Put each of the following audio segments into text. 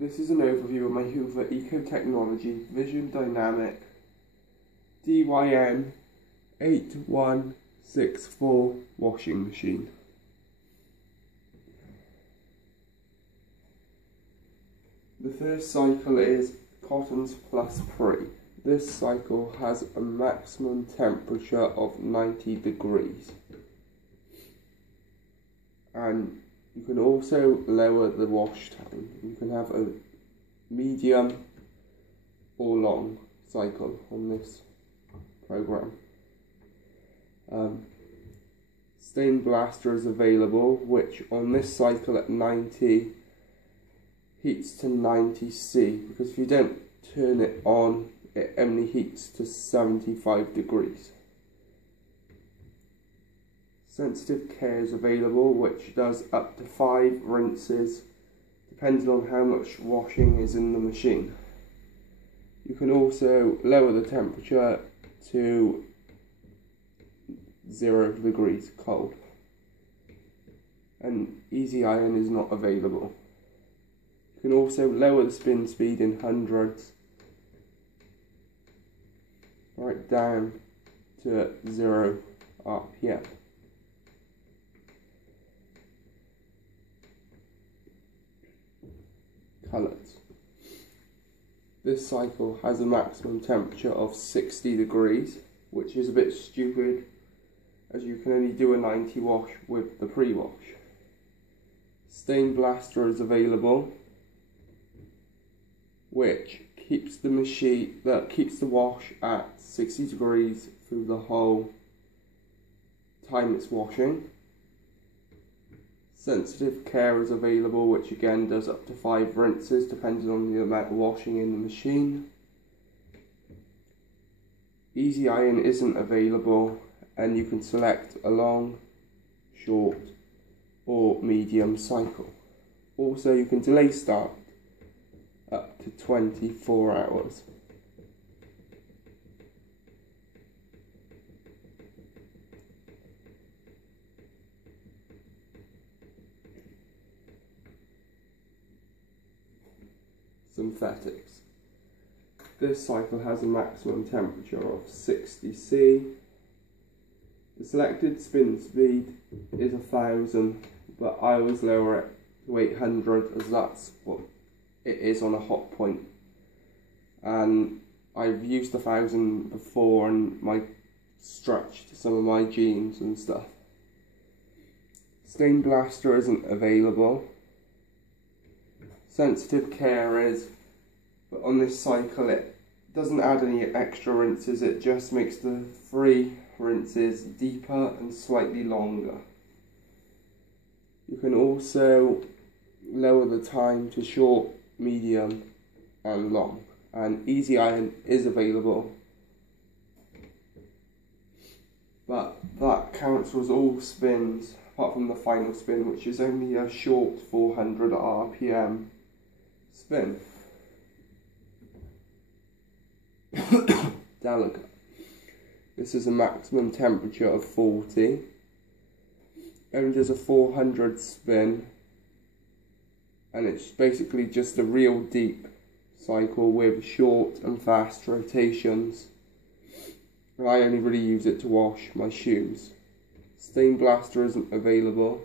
This is an overview of my Hoover Eco Technology visondynamic DYN 8164 washing machine. The first cycle is cottons plus pre. This cycle has a maximum temperature of 90 degrees. And you can also lower the wash time. You can have a medium or long cycle on this program. Stain blaster is available, which on this cycle at 90 heats to 90°C, because if you don't turn it on, it only heats to 75 degrees. Sensitive care is available, which does up to 5 rinses depending on how much washing is in the machine. You can also lower the temperature to 0 degrees cold, and easy iron is not available. You can also lower the spin speed in hundreds right down to 0 RPM. Colours. This cycle has a maximum temperature of 60 degrees, which is a bit stupid as you can only do a 90 wash with the pre-wash. Stain blaster is available, which keeps the wash at 60 degrees through the whole time it's washing. Sensitive care is available, which again does up to 5 rinses depending on the amount of washing in the machine. Easy iron isn't available, and you can select a long, short or medium cycle. Also, you can delay start up to 24 hours. Synthetics. This cycle has a maximum temperature of 60°C. The selected spin speed is 1000, but I always lower it to 800 as that's what it is on a hot point. And I've used 1000 before and my stretched some of my jeans and stuff. Stain blaster isn't available. Sensitive care is, but on this cycle it doesn't add any extra rinses, it just makes the 3 rinses deeper and slightly longer. You can also lower the time to short, medium and long, and easy iron is available, but that counts as all spins apart from the final spin, which is only a short 400 RPM spin. Delicate. This is a maximum temperature of 40. Only does a 400 spin, and it's basically just a real deep cycle with short and fast rotations. And I only really use it to wash my shoes. Stain blaster isn't available.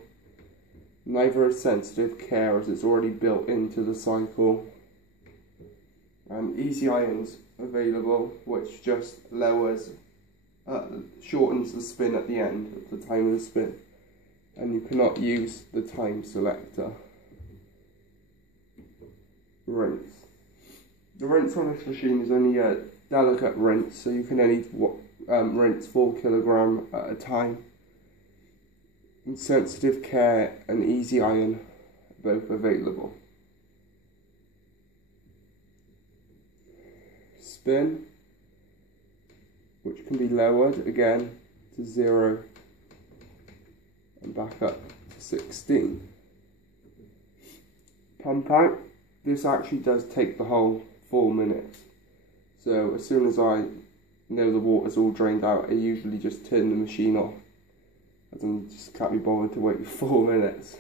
Neither is sensitive care, as it's already built into the cycle. And easy iron's available, which just shortens the spin at the end of the time of the spin. And you cannot use the time selector. Rinse. The rinse on this machine is only a delicate rinse, so you can only rinse 4 kilograms at a time. And sensitive care and easy iron are both available. Spin, which can be lowered again to 0 and back up to 16. Pump out. This actually does take the whole 4 minutes. So as soon as I know the water's all drained out, I usually just turn the machine off, as I just can't be bothered to wait 4 minutes.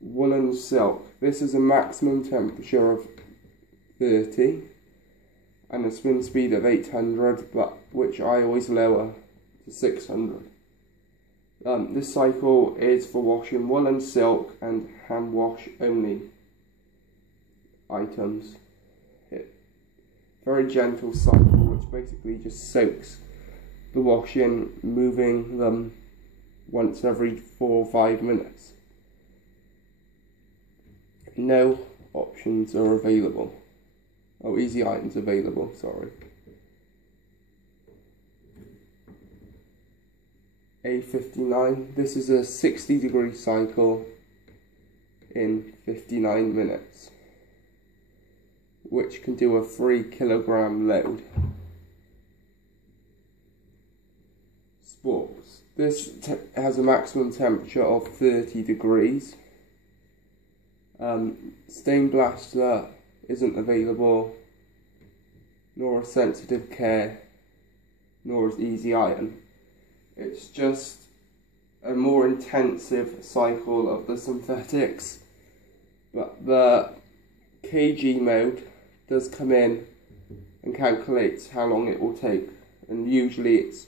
woolen silk. This is a maximum temperature of 30 and a spin speed of 800, but which I always lower to 600. This cycle is for washing woolen silk and hand wash only items. Very gentle cycle which basically just soaks the wash in, moving them once every 4 or 5 minutes. No options are available. Oh, easy items available, sorry. A59, this is a 60-degree cycle in 59 minutes, which can do a 3-kilogram load. Sports, this has a maximum temperature of 30 degrees. Stain blaster isn't available, nor a sensitive care, nor is easy iron. It's just a more intensive cycle of the synthetics, but the kg mode does come in and calculates how long it will take, and usually it's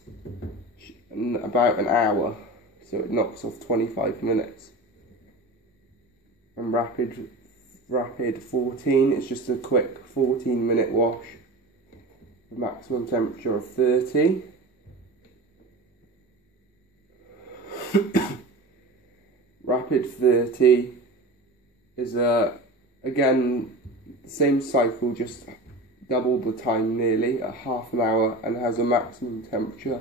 about an hour, so it knocks off 25 minutes. And rapid 14 is just a quick 14-minute wash, with maximum temperature of 30. Rapid 30 is again the same cycle, just double the time nearly, at half an hour, and has a maximum temperature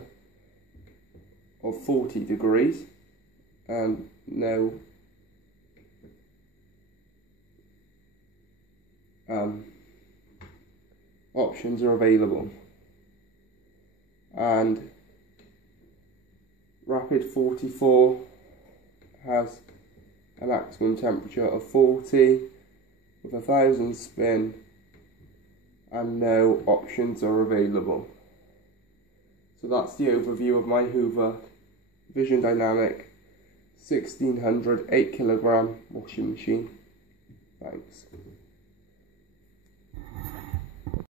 of 40 degrees and no options are available. And Rapid 44 has a maximum temperature of 40 with 1000 spin and no options are available. So that's the overview of my Hoover Visondynamic 1600 8 kilogram washing machine. Thanks.